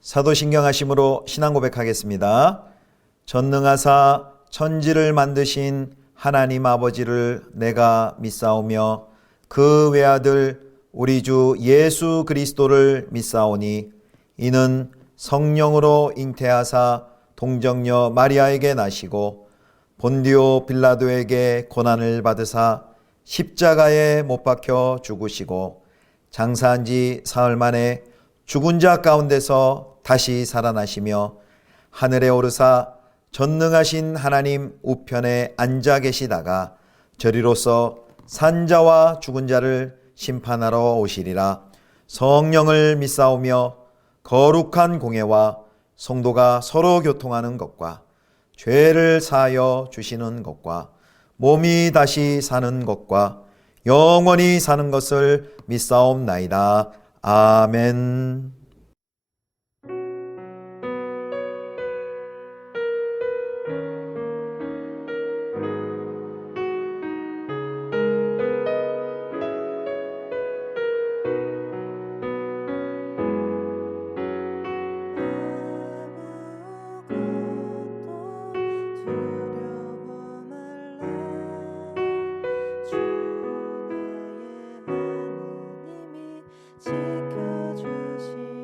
사도신경 하심으로 신앙 고백하겠습니다. 전능하사 천지를 만드신 하나님 아버지를 내가 믿사오며 그 외아들 우리 주 예수 그리스도를 믿사오니 이는 성령으로 잉태하사 동정녀 마리아에게 나시고 본디오 빌라도에게 고난을 받으사 십자가에 못 박혀 죽으시고 장사한 지 사흘 만에 죽은 자 가운데서 다시 살아나시며 하늘에 오르사 전능하신 하나님 우편에 앉아 계시다가 저리로서 산자와 죽은 자를 심판하러 오시리라. 성령을 믿사오며 거룩한 공예와 성도가 서로 교통하는 것과 죄를 사하여 주시는 것과 몸이 다시 사는 것과 영원히 사는 것을 믿사옵나이다. 아멘. 지켜주시니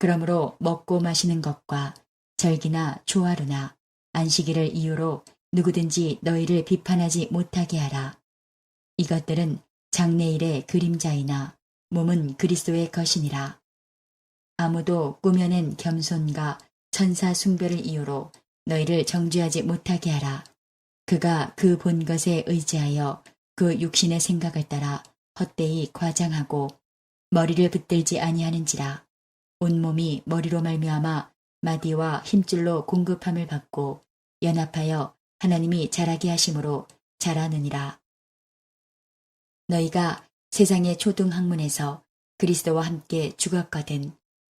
그러므로 먹고 마시는 것과 절기나 초하루나 안식일을 이유로 누구든지 너희를 비판하지 못하게 하라. 이것들은 장래일의 그림자이나 몸은 그리스도의 것이니라. 아무도 꾸며낸 겸손과 천사 숭배를 이유로 너희를 정죄하지 못하게 하라. 그가 그 본 것에 의지하여 그 육신의 생각을 따라 헛되이 과장하고 머리를 붙들지 아니하는지라. 온몸이 머리로 말미암아 마디와 힘줄로 공급함을 받고 연합하여 하나님이 자라게 하심으로 자라느니라. 너희가 세상의 초등학문에서 그리스도와 함께 죽었거든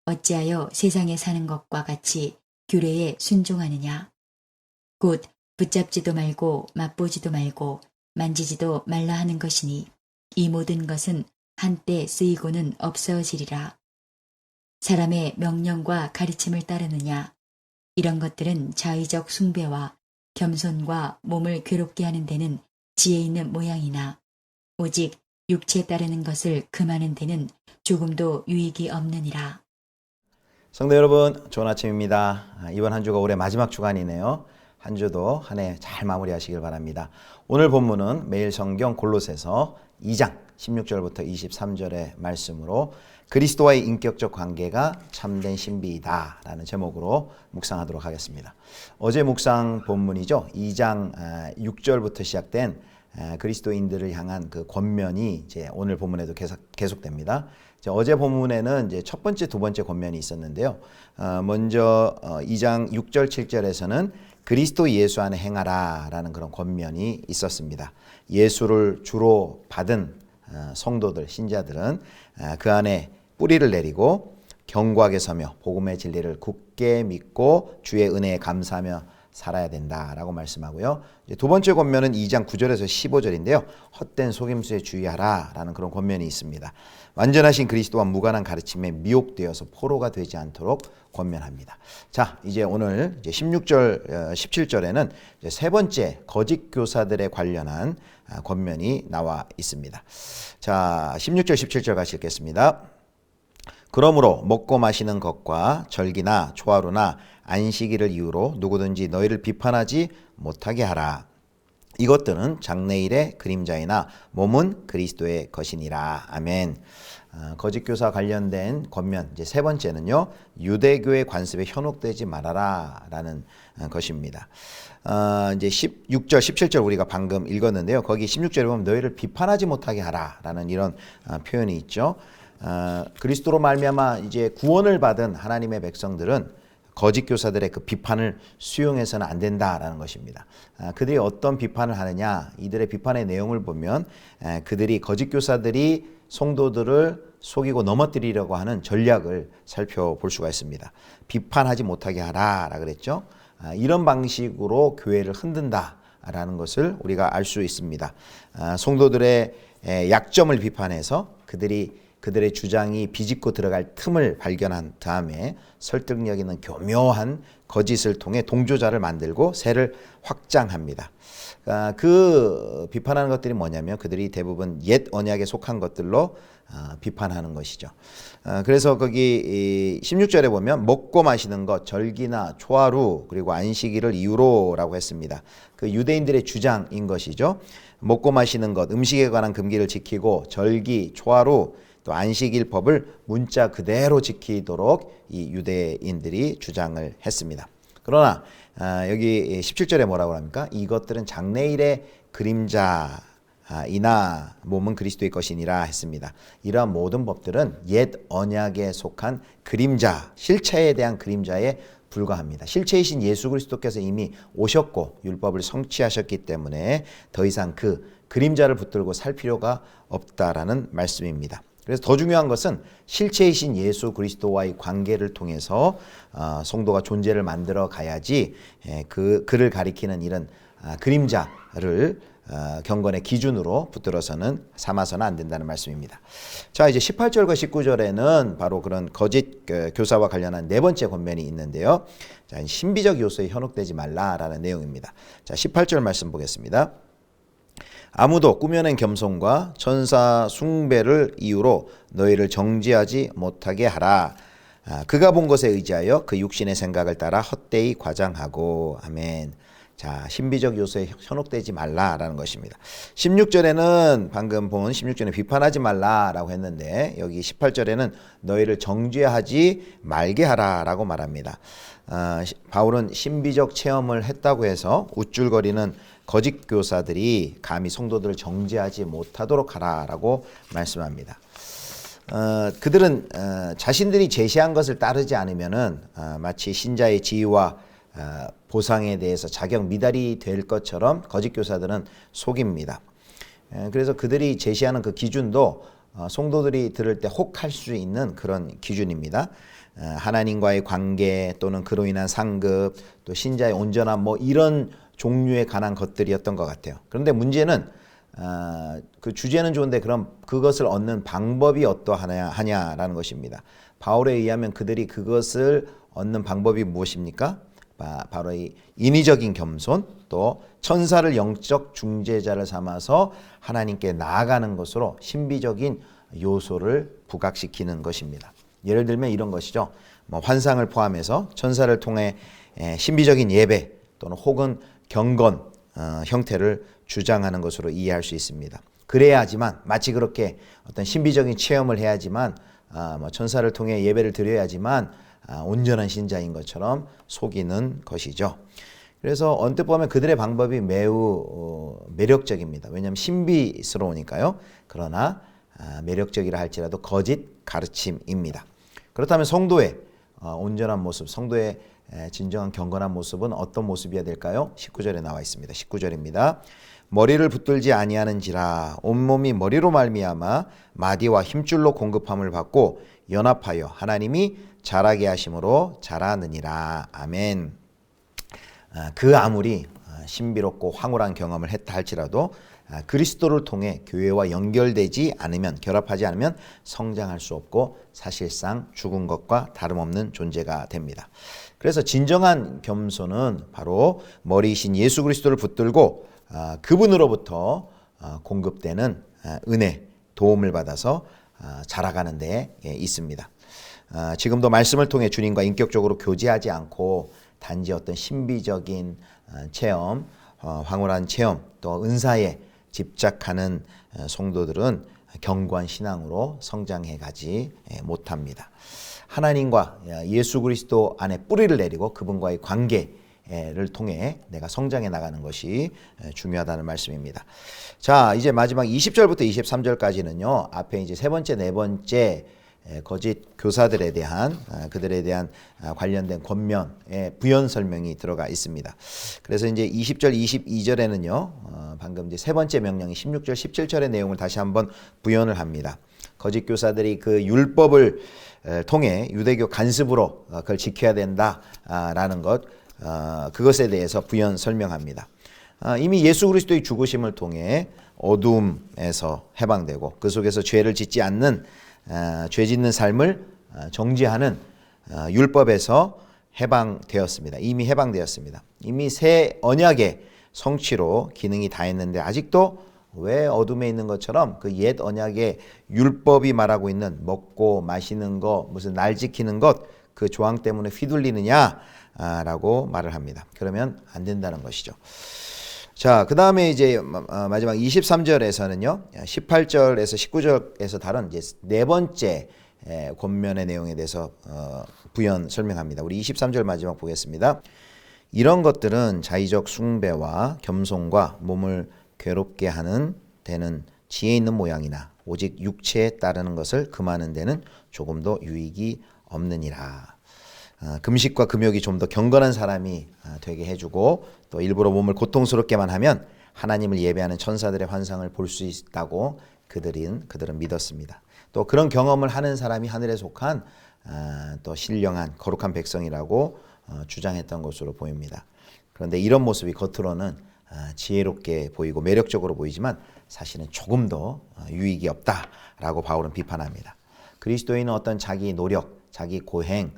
어찌하여 세상에 사는 것과 같이 규례에 순종하느냐. 곧 붙잡지도 말고 맛보지도 말고 만지지도 말라 하는 것이니 이 모든 것은 한때 쓰이고는 없어지리라. 사람의 명령과 가르침을 따르느냐. 이런 것들은 자의적 숭배와 겸손과 몸을 괴롭게 하는 데는 지혜 있는 모양이나 오직 육체 따르는 것을 금하는 데는 조금도 유익이 없느니라. 성도 여러분, 좋은 아침입니다. 이번 한 주가 올해 마지막 주간이네요. 한 주도 한 해 잘 마무리하시길 바랍니다. 오늘 본문은 매일 성경 골로새서 2장 16절부터 23절의 말씀으로 그리스도와의 인격적 관계가 참된 신비이다 라는 제목으로 묵상하도록 하겠습니다. 어제 묵상 본문이죠. 2장 6절부터 시작된 그리스도인들을 향한 그 권면이 이제 오늘 본문에도 계속됩니다. 어제 본문에는 이제 첫 번째, 두 번째 권면이 있었는데요. 먼저 2장 6절, 7절에서는 그리스도 예수 안에 행하라 라는 그런 권면이 있었습니다. 예수를 주로 받은 성도들, 신자들은 그 안에 뿌리를 내리고 견고하게 서며 복음의 진리를 굳게 믿고 주의 은혜에 감사하며 살아야 된다라고 말씀하고요. 두 번째 권면은 2장 9절에서 15절인데요. 헛된 속임수에 주의하라 라는 그런 권면이 있습니다. 완전하신 그리스도와 무관한 가르침에 미혹되어서 포로가 되지 않도록 권면합니다. 자, 이제 오늘 이제 16절, 17절에는 이제 세 번째 거짓 교사들에 관련한 권면이 나와 있습니다. 자, 16절, 17절 같이 읽겠습니다. 그러므로 먹고 마시는 것과 절기나 초하루나 안식일을 이유로 누구든지 너희를 비판하지 못하게 하라. 이것들은 장래일의 그림자이나 몸은 그리스도의 것이니라. 아멘. 거짓 교사 관련된 권면 이제 세 번째는요. 유대교의 관습에 현혹되지 말아라라는 것입니다. 이제 16절, 17절 우리가 방금 읽었는데요. 거기 16절에 보면 너희를 비판하지 못하게 하라라는 이런 표현이 있죠. 그리스도로 말미암아 이제 구원을 받은 하나님의 백성들은 거짓 교사들의 그 비판을 수용해서는 안 된다라는 것입니다. 그들이 어떤 비판을 하느냐, 이들의 비판의 내용을 보면 그들이 거짓 교사들이 성도들을 속이고 넘어뜨리려고 하는 전략을 살펴볼 수가 있습니다. 비판하지 못하게 하라라 그랬죠. 이런 방식으로 교회를 흔든다라는 것을 우리가 알 수 있습니다. 성도들의 약점을 비판해서 그들의 주장이 비집고 들어갈 틈을 발견한 다음에 설득력 있는 교묘한 거짓을 통해 동조자를 만들고 세를 확장합니다. 그 비판하는 것들이 뭐냐면 그들이 대부분 옛 언약에 속한 것들로 비판하는 것이죠. 그래서 거기 16절에 보면 먹고 마시는 것, 절기나 초하루 그리고 안식일을 이유로 라고 했습니다. 그 유대인들의 주장인 것이죠. 먹고 마시는 것, 음식에 관한 금기를 지키고 절기, 초하루 또 안식일 법을 문자 그대로 지키도록 이 유대인들이 주장을 했습니다. 그러나 여기 17절에 뭐라고 합니까? 이것들은 장래일의 그림자이나 몸은 그리스도의 것이니라 했습니다. 이러한 모든 법들은 옛 언약에 속한 그림자, 실체에 대한 그림자에 불과합니다. 실체이신 예수 그리스도께서 이미 오셨고 율법을 성취하셨기 때문에 더 이상 그 그림자를 붙들고 살 필요가 없다라는 말씀입니다. 그래서 더 중요한 것은 실체이신 예수 그리스도와의 관계를 통해서 성도가 존재를 만들어 가야지 그를 가리키는 이런 그림자를 경건의 기준으로 붙들어서는 삼아서는 안 된다는 말씀입니다. 자, 이제 18절과 19절에는 바로 그런 거짓 교사와 관련한 네 번째 권면이 있는데요. 자, 신비적 요소에 현혹되지 말라라는 내용입니다. 자, 18절 말씀 보겠습니다. 아무도 꾸며낸 겸손과 천사 숭배를 이유로 너희를 정죄하지 못하게 하라. 그가 본 것에 의지하여 그 육신의 생각을 따라 헛되이 과장하고 아멘. 자, 신비적 요소에 현혹되지 말라라는 것입니다. 16절에는 방금 본 16절에 비판하지 말라라고 했는데 여기 18절에는 너희를 정죄하지 말게 하라라고 말합니다. 바울은 신비적 체험을 했다고 해서 우쭐거리는 거짓 교사들이 감히 성도들을 정죄하지 못하도록 하라라고 말씀합니다. 그들은 자신들이 제시한 것을 따르지 않으면은 마치 신자의 지위와 보상에 대해서 자격 미달이 될 것처럼 거짓 교사들은 속입니다. 그래서 그들이 제시하는 그 기준도 성도들이 들을 때 혹할 수 있는 그런 기준입니다. 하나님과의 관계 또는 그로 인한 상급 또 신자의 온전함 뭐 이런 종류에 관한 것들이었던 것 같아요. 그런데 문제는 그 주제는 좋은데 그럼 그것을 얻는 방법이 어떠하냐라는 것입니다. 바울에 의하면 그들이 그것을 얻는 방법이 무엇입니까? 바로 이 인위적인 겸손 또 천사를 영적 중재자를 삼아서 하나님께 나아가는 것으로 신비적인 요소를 부각시키는 것입니다. 예를 들면 이런 것이죠. 뭐 환상을 포함해서 천사를 통해 신비적인 예배 또는 혹은 경건 형태를 주장하는 것으로 이해할 수 있습니다. 그래야지만 마치 그렇게 어떤 신비적인 체험을 해야지만 뭐 천사를 통해 예배를 드려야지만 온전한 신자인 것처럼 속이는 것이죠. 그래서 언뜻 보면 그들의 방법이 매우 매력적입니다. 왜냐하면 신비스러우니까요. 그러나 매력적이라 할지라도 거짓 가르침입니다. 그렇다면 성도의 온전한 모습, 성도의 진정한 경건한 모습은 어떤 모습이어야 될까요? 19절에 나와 있습니다. 19절입니다. 머리를 붙들지 아니하는지라 온몸이 머리로 말미암아 마디와 힘줄로 공급함을 받고 연합하여 하나님이 자라게 하심으로 자라느니라. 아멘. 그 아무리 신비롭고 황홀한 경험을 했다 할지라도 그리스도를 통해 교회와 연결되지 않으면 결합하지 않으면 성장할 수 없고 사실상 죽은 것과 다름없는 존재가 됩니다. 그래서 진정한 겸손은 바로 머리이신 예수 그리스도를 붙들고 그분으로부터 공급되는 은혜, 도움을 받아서 자라가는 데 있습니다. 지금도 말씀을 통해 주님과 인격적으로 교제하지 않고 단지 어떤 신비적인 체험, 황홀한 체험, 또 은사에 집착하는 성도들은 견고한 신앙으로 성장해 가지 못합니다. 하나님과 예수 그리스도 안에 뿌리를 내리고 그분과의 관계를 통해 내가 성장해 나가는 것이 중요하다는 말씀입니다. 자, 이제 마지막 20절부터 23절까지는요. 앞에 이제 세 번째, 네 번째 거짓 교사들에 대한 그들에 대한 관련된 권면의 부연 설명이 들어가 있습니다. 그래서 이제 20절, 22절에는요. 방금 이제 세 번째 명령이 16절, 17절의 내용을 다시 한번 부연을 합니다. 거짓 교사들이 그 율법을 통해 유대교 간습으로 그걸 지켜야 된다라는 것, 그것에 대해서 부연 설명합니다. 이미 예수 그리스도의 죽으심을 통해 어둠에서 해방되고 그 속에서 죄를 짓지 않는 죄 짓는 삶을 정지하는 율법에서 해방되었습니다. 이미 해방되었습니다. 이미 새 언약의 성취로 기능이 다했는데 아직도 왜 어둠에 있는 것처럼 그 옛 언약의 율법이 말하고 있는 먹고 마시는 것, 무슨 날 지키는 것, 그 조항 때문에 휘둘리느냐라고 말을 합니다. 그러면 안 된다는 것이죠. 자, 그 다음에 이제 마지막 23절에서는요, 18절에서 19절에서 다른 이제 네 번째 권면의 내용에 대해서 부연 설명합니다. 우리 23절 마지막 보겠습니다. 이런 것들은 자의적 숭배와 겸손과 몸을 괴롭게 하는 데는 지혜 있는 모양이나 오직 육체에 따르는 것을 금하는 데는 조금도 유익이 없느니라. 금식과 금욕이 좀 더 경건한 사람이 되게 해주고 또 일부러 몸을 고통스럽게만 하면 하나님을 예배하는 천사들의 환상을 볼 수 있다고 그들은 믿었습니다. 또 그런 경험을 하는 사람이 하늘에 속한 또 신령한 거룩한 백성이라고 주장했던 것으로 보입니다. 그런데 이런 모습이 겉으로는 지혜롭게 보이고 매력적으로 보이지만 사실은 조금 더 유익이 없다라고 바울은 비판합니다. 그리스도인은 어떤 자기 노력, 자기 고행,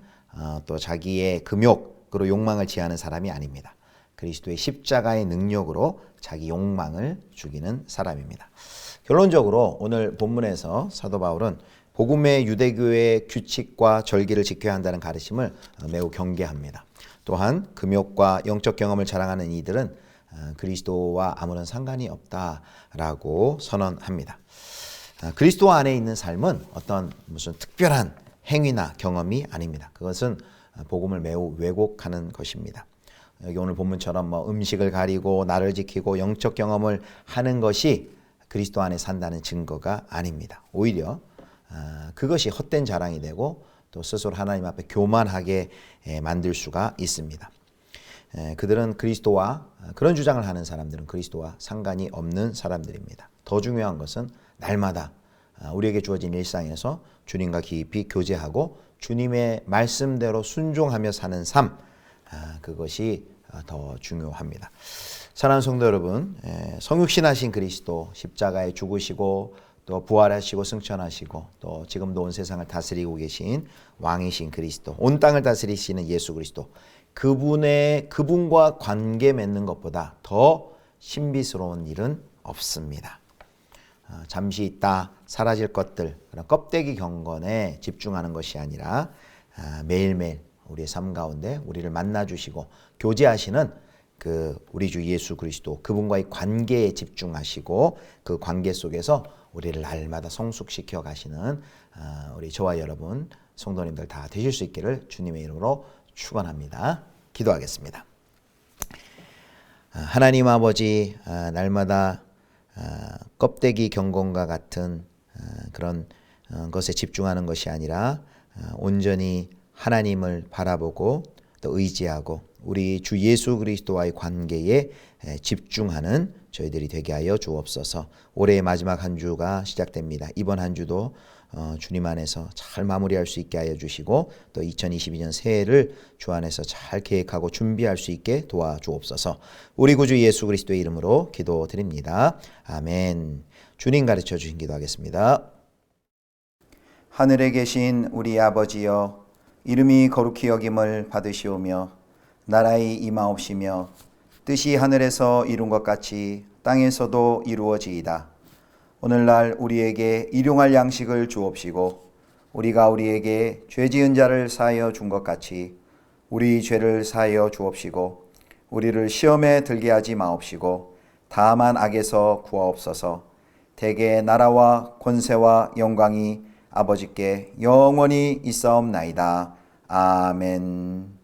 또 자기의 금욕으로 욕망을 지하는 사람이 아닙니다. 그리스도의 십자가의 능력으로 자기 욕망을 죽이는 사람입니다. 결론적으로 오늘 본문에서 사도 바울은 복음의 유대교의 규칙과 절기를 지켜야 한다는 가르침을 매우 경계합니다. 또한 금욕과 영적 경험을 자랑하는 이들은 그리스도와 아무런 상관이 없다라고 선언합니다. 그리스도 안에 있는 삶은 어떤 무슨 특별한 행위나 경험이 아닙니다. 그것은 복음을 매우 왜곡하는 것입니다. 여기 오늘 본문처럼 음식을 가리고 날을 지키고 영적 경험을 하는 것이 그리스도 안에 산다는 증거가 아닙니다. 오히려 그것이 헛된 자랑이 되고 또 스스로 하나님 앞에 교만하게 만들 수가 있습니다. 그들은 그런 주장을 하는 사람들은 그리스도와 상관이 없는 사람들입니다. 더 중요한 것은 날마다 우리에게 주어진 일상에서 주님과 깊이 교제하고 주님의 말씀대로 순종하며 사는 삶, 그것이 더 중요합니다. 사랑하는 성도 여러분, 성육신하신 그리스도 십자가에 죽으시고 또 부활하시고 승천하시고 또 지금도 온 세상을 다스리고 계신 왕이신 그리스도, 온 땅을 다스리시는 예수 그리스도, 그분과 관계 맺는 것보다 더 신비스러운 일은 없습니다. 잠시 있다 사라질 것들, 그런 껍데기 경건에 집중하는 것이 아니라 매일매일 우리의 삶 가운데 우리를 만나주시고 교제하시는 우리 주 예수 그리스도, 그분과의 관계에 집중하시고 그 관계 속에서 우리를 날마다 성숙시켜 가시는 우리 저와 여러분 성도님들 다 되실 수 있기를 주님의 이름으로 축원합니다. 기도하겠습니다. 하나님 아버지, 날마다 껍데기 경건과 같은 그런 것에 집중하는 것이 아니라 온전히 하나님을 바라보고 또 의지하고 우리 주 예수 그리스도와의 관계에 집중하는 저희들이 되게 하여 주옵소서. 올해의 마지막 한 주가 시작됩니다. 이번 한 주도 주님 안에서 잘 마무리할 수 있게 하여 주시고 또 2022년 새해를 주 안에서 잘 계획하고 준비할 수 있게 도와주옵소서. 우리 구주 예수 그리스도의 이름으로 기도드립니다. 아멘. 주님 가르쳐 주신 기도하겠습니다. 하늘에 계신 우리 아버지여, 이름이 거룩히 여김을 받으시오며 나라의 임하옵시며 뜻이 하늘에서 이룬 것 같이 땅에서도 이루어지이다. 오늘날 우리에게 일용할 양식을 주옵시고 우리가 우리에게 죄 지은 자를 사하여 준 것 같이 우리 죄를 사하여 주옵시고 우리를 시험에 들게 하지 마옵시고 다만 악에서 구하옵소서. 대개 나라와 권세와 영광이 아버지께 영원히 있사옵나이다. 아멘.